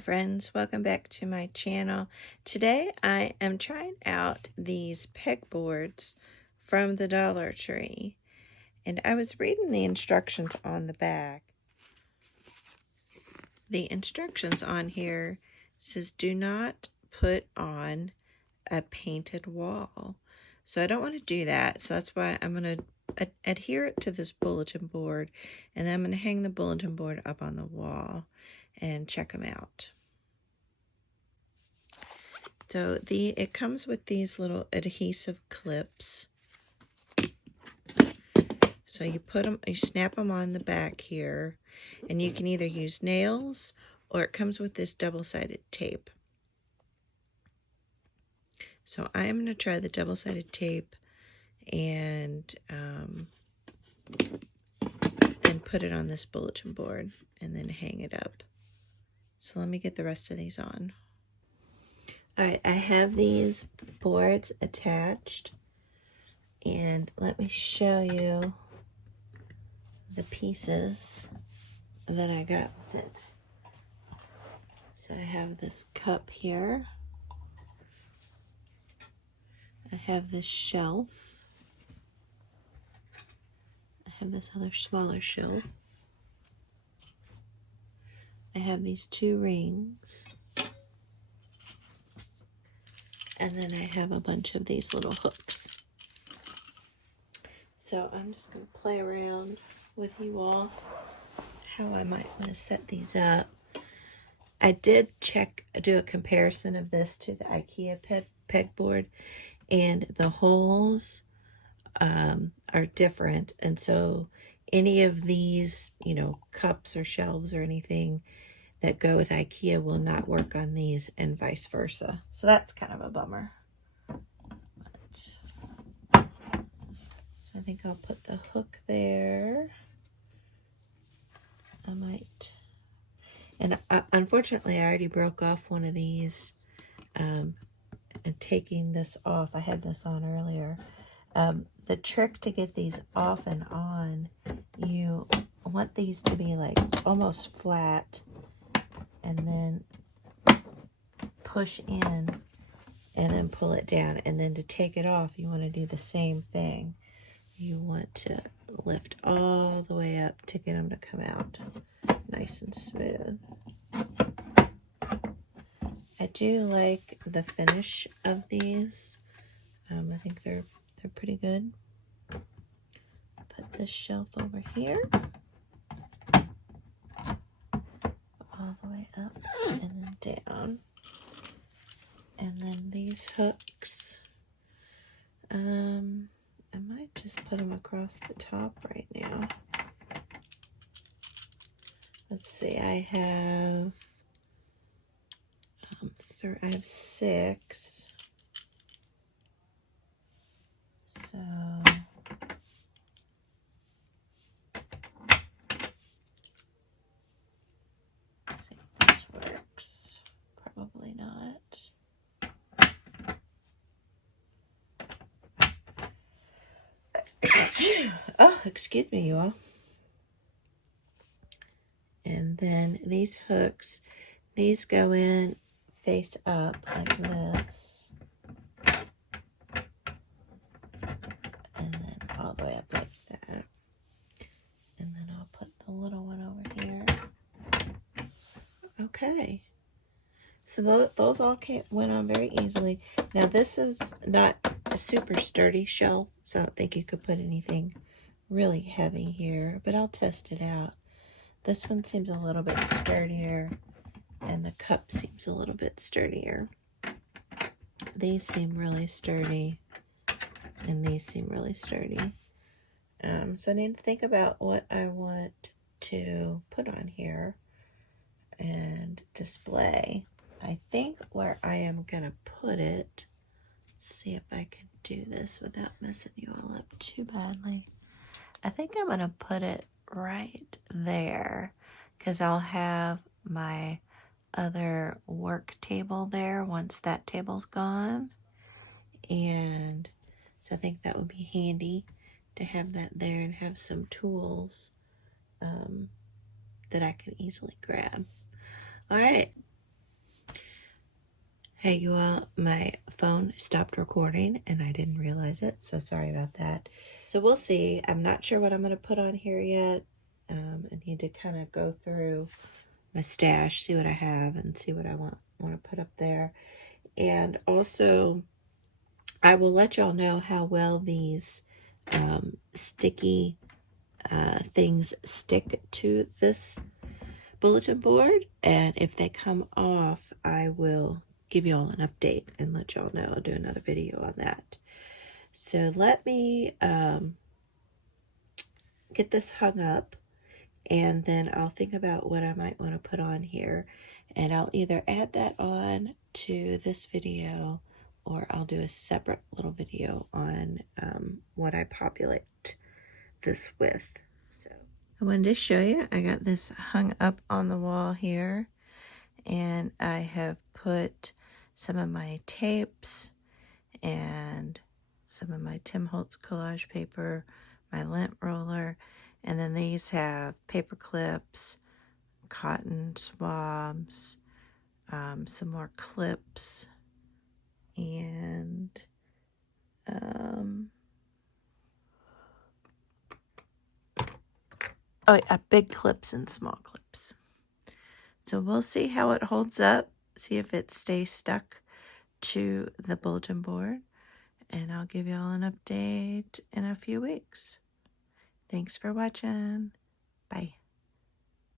friends, welcome back to my channel. Today I am trying out these pegboards from the Dollar Tree, and I was reading the instructions on the back. The instructions on here says do not put on a painted wall, so I don't want to do that. So that's why I'm going to adhere it to this bulletin board, and then I'm going to hang the bulletin board up on the wall and check them out. So it comes with these little adhesive clips. So you snap them on the back here, and you can either use nails or it comes with this double-sided tape. So I'm going to try the double-sided tape and then put it on this bulletin board and then hang it up. So let me get the rest of these on. Alright, I have these boards attached, and let me show you the pieces that I got with it. So I have this cup here. I have this shelf. I have this other smaller shelf. I have these two rings. And then I have a bunch of these little hooks. So I'm just going to play around with you all how I might want to set these up. I did do a comparison of this to the IKEA pegboard, and the holes are different. And so any of these, cups or shelves or anything that go with IKEA will not work on these, and vice versa. So that's kind of a bummer. So I think I'll put the hook there. I might. And unfortunately, I already broke off one of these. And taking this off, I had this on earlier. The trick to get these off and on, you want these to be like almost flat, and then push in and then pull it down. And then to take it off, you want to do the same thing. You want to lift all the way up to get them to come out nice and smooth. I do like the finish of these. I think they're pretty good. Put this shelf over here, all the way up and then down. And then these hooks, I might just put them across the top right now. Let's see, I have 6. So let's see if this works. Probably not. Oh, excuse me, you all. And then these hooks, these go in face up like this. And then all the way up like that. And then I'll put the little one over here. Okay. So those all went on very easily. Now this is not a super sturdy shelf, so I don't think you could put anything really heavy here, but I'll test it out. This one seems a little bit sturdier, and the cup seems a little bit sturdier. These seem really sturdy, and these seem really sturdy. So I need to think about what I want to put on here and display. I think where I am going to put it, let's see if I can do this without messing you all up too badly. I think I'm going to put it right there, because I'll have my other work table there once that table's gone. And so I think that would be handy to have that there and have some tools that I can easily grab. All right, Hey, you all, my phone stopped recording and I didn't realize it, so sorry about that. So we'll see. I'm not sure what I'm going to put on here yet. I need to kind of go through my stash, see what I have, and see what I want to put up there. And also, I will let y'all know how well these sticky things stick to this bulletin board, and if they come off, I will give you all an update and let y'all know. I'll do another video on that. So let me get this hung up, and then I'll think about what I might want to put on here, and I'll either add that on to this video or I'll do a separate little video on what I populate this with. So I wanted to show you, I got this hung up on the wall here, and I have put some of my tapes and some of my Tim Holtz collage paper, my lint roller, and then these have paper clips, cotton swabs, some more clips, and oh yeah, big clips and small clips. So we'll see how it holds up, see if it stays stuck to the bulletin board, and I'll give y'all an update in a few weeks. Thanks for watching. Bye.